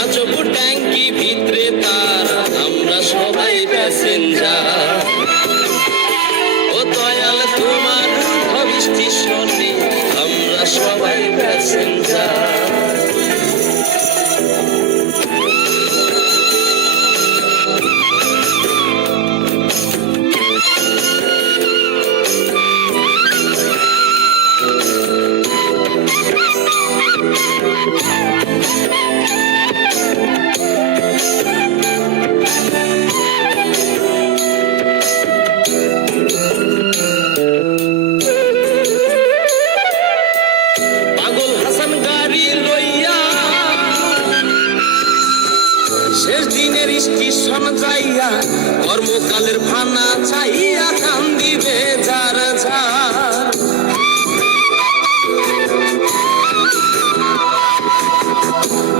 আজব ট্যাঙ্কি ভিতরে তার আমরা সবাই প্যাসেঞ্জার। ও দয়াল তোমার ভবিষ্যৎ শোনে আমরা সবাই প্যাসেঞ্জার। পাগল হাসান গাড়ি লইয়া শেষ দিনের স্টেশন যাইয়া কর্মকালের ফানা চাইয়া কান্দিবে যার যার।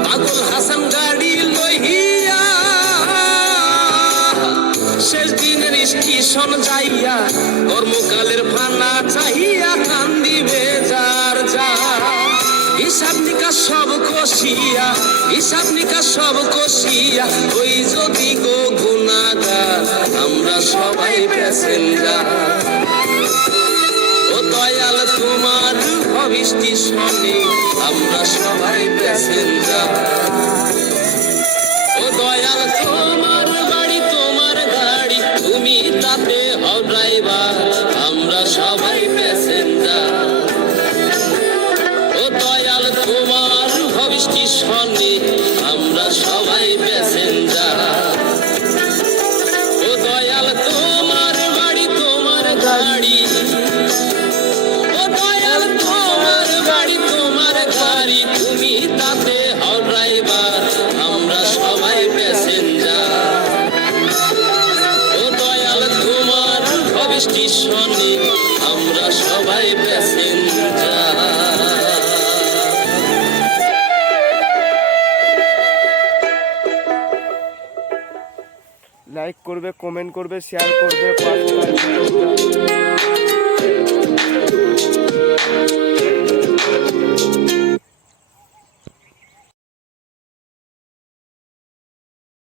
পাগল হাসান গাড়ি লইয়া শেষ দিনের স্টেশন যাইয়া কর্মকালের ফানা চাইয়া কান্দিবে যার যার। হিসাব নিকাশ সব কষিয়া, হিসাব নিকাশ সব কষিয়া ওই যদি গো গুনাহগার আমরা সবাই প্যাসেঞ্জার। ও দয়াল তোমার ভবিষ্যৎ শোনে আমরা সবাই প্যাসেঞ্জার। ও দয়াল তোমার বাড়ি তোমার গাড়ি তুমি তাতে হও ড্রাইভার আমরা সবাই প্যাসেঞ্জার। ও দয়াল তোমার ভবিষ্যৎ শোনে আমরা সবাই প্যাসেঞ্জার। ও দয়াল তোমার বাড়ি তোমার গাড়ি, ও দয়াল তোমার বাড়ি তোমার গাড়ি তুমি তাতে হও ড্রাইভার আমরা সবাই প্যাসেঞ্জার। ও দয়াল তোমার ভবিষ্যৎ শোনে আমরা সবাই প্যাসেঞ্জার। লাইক করবে, কমেন্ট করবে, শেয়ার করবে,